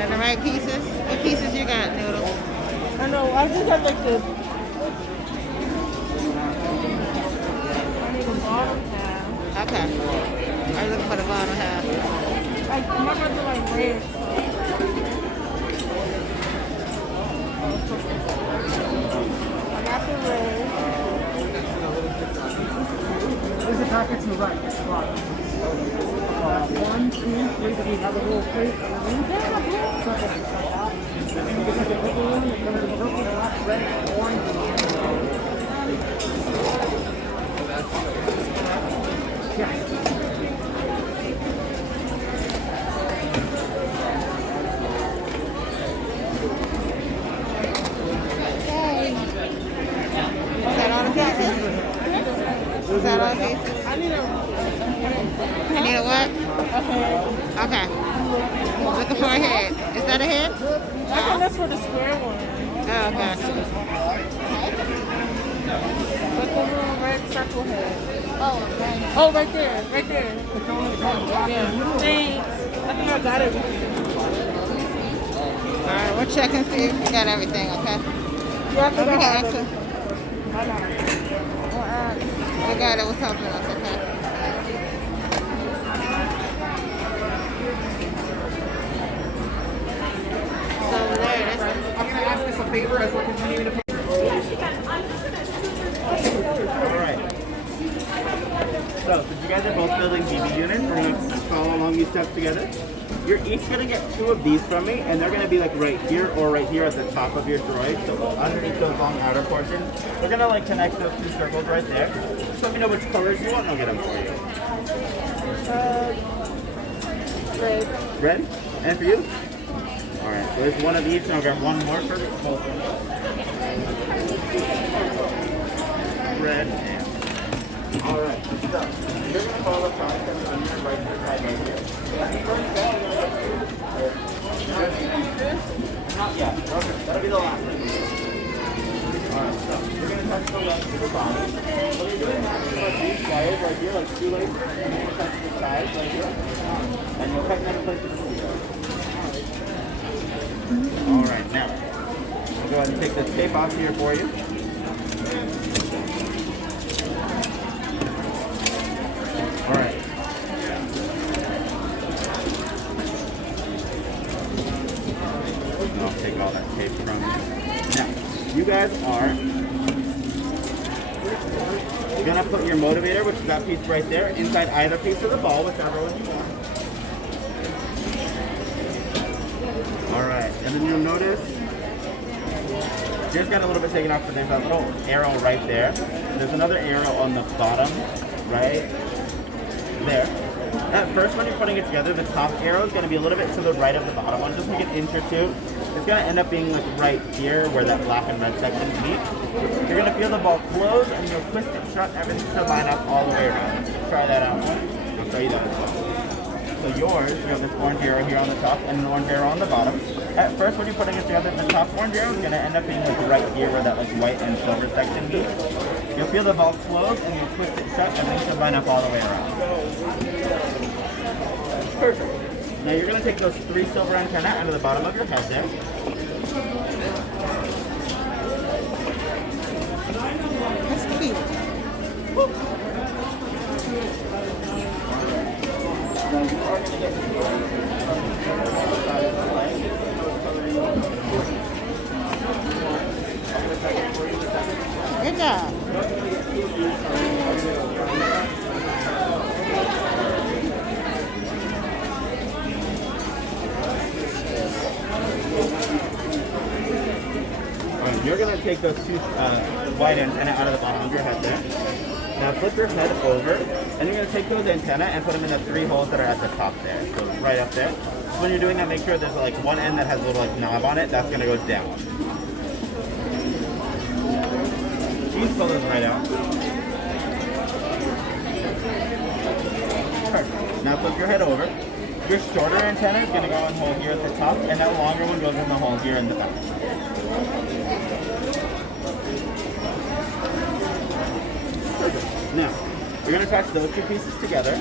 in the right pieces. What pieces you got, Noodles? I know, I just got like the... I need a bottom half. Okay. Are you looking for the bottom half? Like, my brother like red. I got the red. There's a packet to the right. It's blocked. 1, 2, 3, but you have a little plate underneath. And you get like a purple one, and then there's purple, black, red, orange, and yeah. Is that all the pieces? Is that all the pieces? I need a... You need a what? Okay. Okay. Looking for a head. Is that a head? I think that's for the square one. Oh, okay. But the little red circle head. Oh, right there. Right there. Yeah. Thanks. I think I got it. Alright, we'll check and see if we got everything, okay? Yeah, I think We I got got extra. it. I got it. The guy that was helping us, okay? So over there, that's I'm going to ask us a favor as we're continuing to... Alright. So, since you guys are both building BB units, we're going to follow along these steps together. You're each going to get 2 of these from me, and they're going to be like right here or right here at the top of your droid. So underneath those long outer portions, we're going to like connect those 2 circles right there. Just let me know which colors you want, and I'll get them for you. Red. Red? And for you? Alright, so there's 1 of each, and I'll get 1 more for both. Red and... Alright, so you're going to follow the process on your right side right here. Not yet. Okay, that'll be the last one. Alright, so we're going to touch the left to the bottom. What you're doing now is like these wires right here, like shoelaces, and you're going to touch the sides right here. And you'll cut another place to the Alright, now, we'll go ahead and take this tape off here for you. Alright. I'll take all that tape from you. Now, you guys are gonna put your motivator, which is that piece right there, inside either piece of the ball, whichever one you want. Alright, and then you'll notice just got a little bit taken off, but there's a little arrow right there. There's another arrow on the bottom, right there. At first, when you're putting it together, the top arrow is going to be a little bit to the right of the bottom one, just like an inch or two. It's going to end up being like right here where that black and red sections meet. You're going to feel the ball close and you'll twist it shut. Everything should line up all the way around. Try that out. I'll show you that as well. So yours, you have this orange arrow here on the top and an orange arrow on the bottom. At first, when you're putting it together, the top orange arrow is going to end up being like right here where that like white and silver section meets. You'll feel the ball close and you'll twist it shut. Everything should line up all the way around. Perfect. Now you're going to take those 3 silver antennae out of the bottom of your head there. That's cute. Good job. You're going to take those 2 white antennae out of the bottom of your head there. Now flip your head over, and you're going to take those antennae and put them in the 3 holes that are at the top there. So right up there. So when you're doing that, make sure there's like one end that has a little like knob on it. That's going to go down. These pull those right out. Perfect. Now flip your head over. Your shorter antenna is going to go in the hole here at the top, and that longer one goes in the hole here in the back. Perfect. Now, You're gonna attach those two pieces together.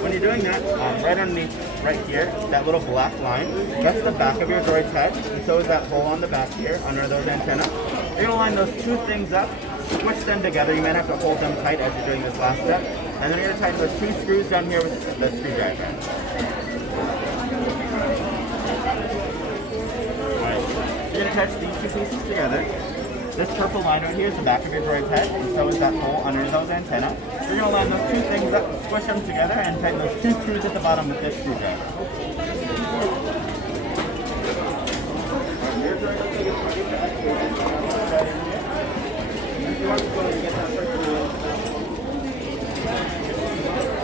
When you're doing that, right underneath, right here, that little black line, that's the back of your droid's head, and so is that hole on the back here, under those antennas. You're gonna line those two things up, switch them together. You might have to hold them tight as you're doing this last step. And then you're gonna tighten those two screws down here with the screwdriver. Alright, so you're gonna attach these two pieces together. This purple line right here is the back of your droid's head, and so is that hole under those antennas. You're gonna line those two things up, squish them together, and tighten those two screws at the bottom with this screwdriver.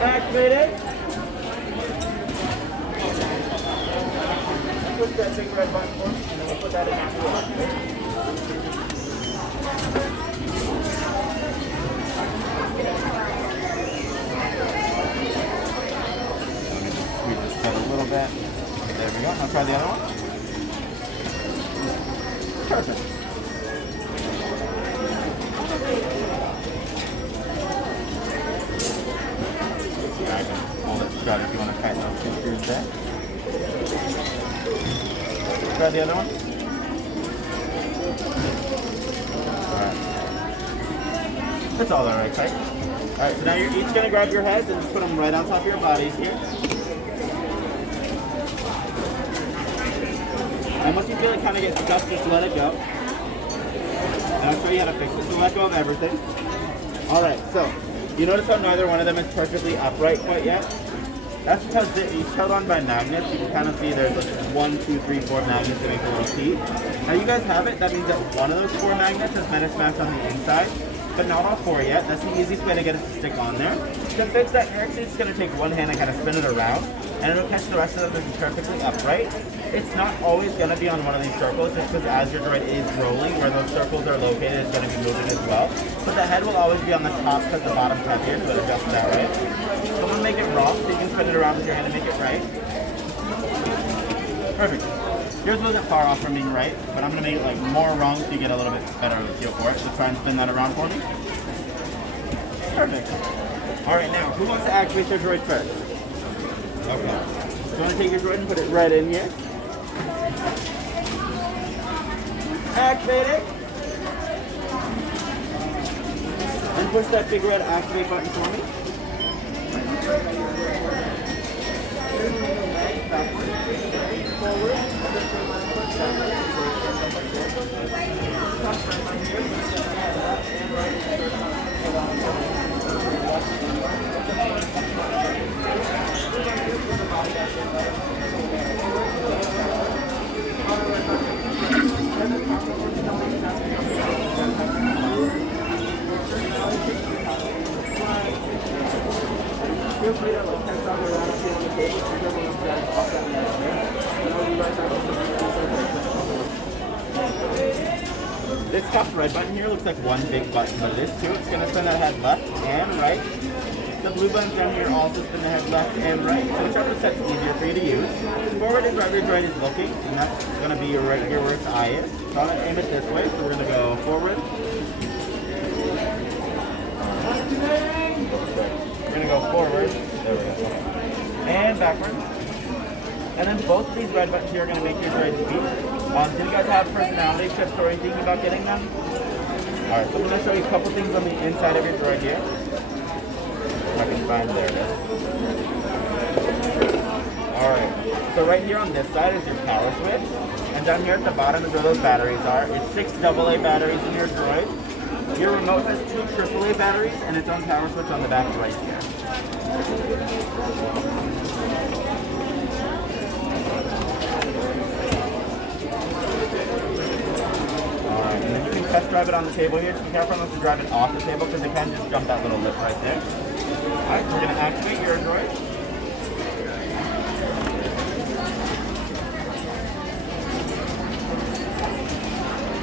Activate it. Push that big red button for me, and then we'll put that in after. Squeeze this cut a little bit. There we go. Now try the other one. Perfect. Hold it shut if you want to tighten those two screws there. Try the other one. Alright. That's all there, right tight. Alright, so now you're each going to grab your heads and just put them right on top of your bodies here. And once you feel it kind of get stuck, just let it go. And I'll show you how to fix it. So let go of everything. Alright, so you notice how neither one of them is perfectly upright quite yet? That's because they're each held on by magnets. You can kind of see there's like 1, 2, 3, 4 magnets that make a little T. Now you guys have it. That means that one of those 4 magnets has been smashed on the inside, but not all 4 yet. That's the easiest way to get it to stick on there. To fix that, you're actually just going to take one hand and kind of spin it around, and it'll catch the rest of them to be perfectly upright. It's not always going to be on one of these circles, just because as your droid is rolling, where those circles are located is going to be moving as well. But the head will always be on the top because the bottom's heavier, so it adjusts that right. So I'm going to make it wrong, so you can spin it around with your hand and make it right. Perfect. Yours wasn't far off from being right, but I'm going to make it like more wrong so you get a little bit better of a feel for it. So try and spin that around for me. Perfect. Alright, now, who wants to activate their droid first? Okay. So you want to take your droid and put it right in here. Activate it. And push that big red activate button for me. Feel free to like test out around if you on the table. Off that this top red button here looks like one big button, but this too, it's going to spin the head left and right. The blue buttons down here also spin the head left and right, so whichever set's easier for you to use. Forward is where your droid is looking, and that's going to be right here where its eye is. So I'm going to aim it this way, so we're going to go forward. We're going to go forward, there we go, and backward. And then both of these red buttons here are going to make your droid speak. Do you guys have personality chips or anything about getting them? Alright, so I'm going to show you a couple things on the inside of your droid here. If I can find, there it is. Alright, so right here on this side is your power switch. And down here at the bottom is where those batteries are. It's 6 AA batteries in your droid. Your remote has 2 AAA batteries and its own power switch on the back right here. Alright, and then you can test drive it on the table here. Just be careful not to drive it off the table because it can just jump that little lip right there. Alright, we're going to activate your droid.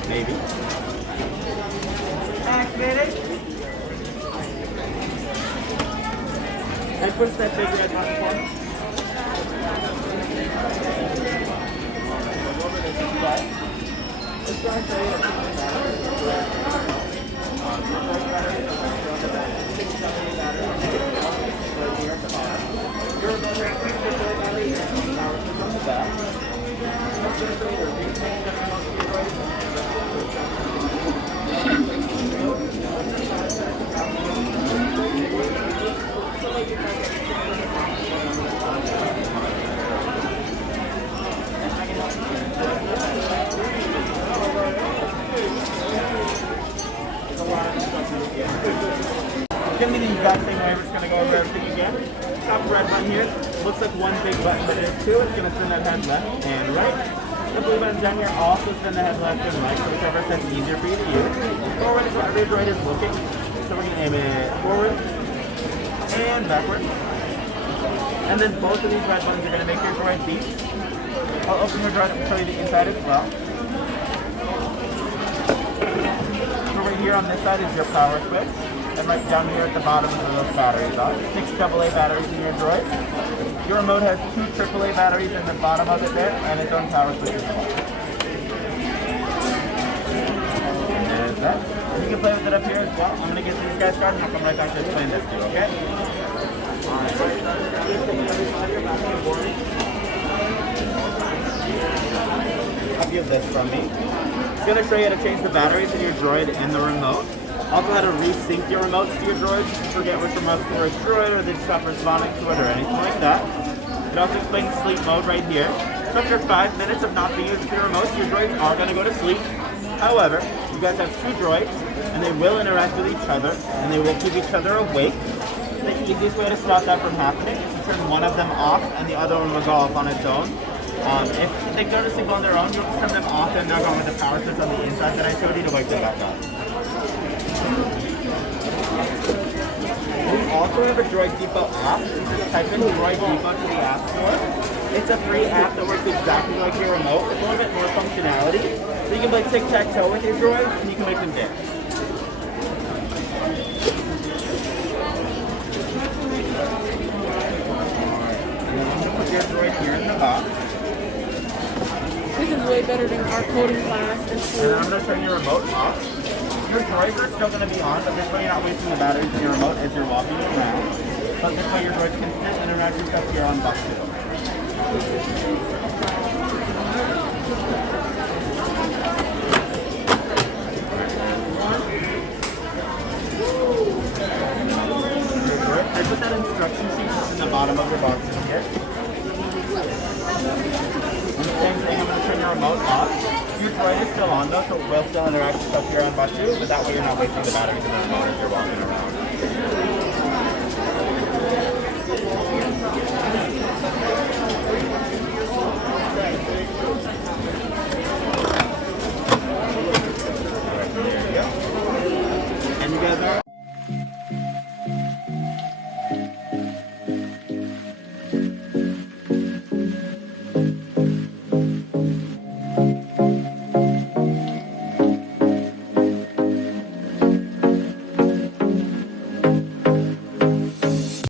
Maybe. Activate it. And push that big red button for me. Let's try and show you the on here looks like one big button, but there's two. It's going to spin that head left and right. The blue buttons down here also spin the head left and right, so whichever set's easier for you to use. Forward is wherever your droid is looking. So we're going to aim it forward and backward. And then both of these red buttons are going to make your droid beep. I'll open your droid and show you the inside as well. Over here on this side is your power switch. And right down here at the bottom is where those batteries are. 6 AA batteries in your droid. Your remote has 2 AAA batteries in the bottom of it there, and its own power switch as well. There's that. You can play with it up here as well. I'm going to get these guys started and I'll come right back to explain this to you, okay? Alright, copy of this from me. It's going to show you how to change the batteries in your droid and the remote. Also how to resync your remotes to your droids if you forget which remote for which droid or they stop responding to it or anything like that. It also explains sleep mode right here. So after 5 minutes of not being used with your remotes, your droids are going to go to sleep. However, you guys have 2 droids and they will interact with each other and they will keep each other awake. The easiest way to stop that from happening is to turn one of them off and the other one will go off on its own. If they go to sleep on their own, you'll turn them off and they'll go with the power switch on the inside that I showed you to wake them back up. We also have a Droid Depot app. You just type in Droid Depot to the App Store. It's a free app that works exactly like your remote. It's a little bit more functionality. So you can play tic-tac-toe with your droids and you can make them dance. And then I'm going to put your droid here in the box. This is way better than our coding class in And school. then I'm going to turn your remote off. Your droids are still going to be on, but this way you're not wasting the batteries in your remote as you're walking around. But this way your droids can sit and interact with stuff here on box 2. I put that instruction sheet in the bottom of your boxes here. And the same thing, I'm going to turn your remote off. Your droid is still on though, so it will still interact with stuff here on box 2, but that way you're not wasting the batteries in the remote as you're walking around.